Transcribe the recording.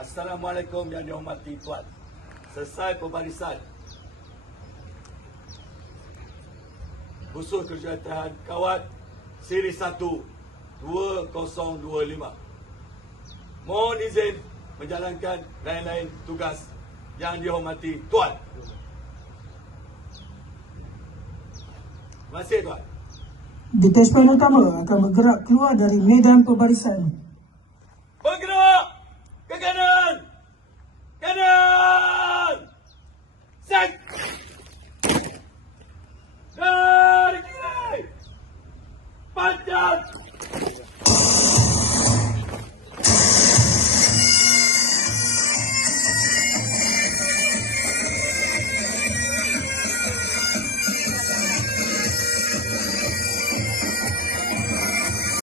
Assalamualaikum yang dihormati Tuan. Selesai pembarisan. Khusus Kejuruteraan Kawat Siri 1 2025. Mohon izin menjalankan lain-lain tugas yang dihormati Tuan. Terima kasih Tuan. Detesmen utama akan bergerak keluar dari medan pembarisan. Bergerak! Panchayat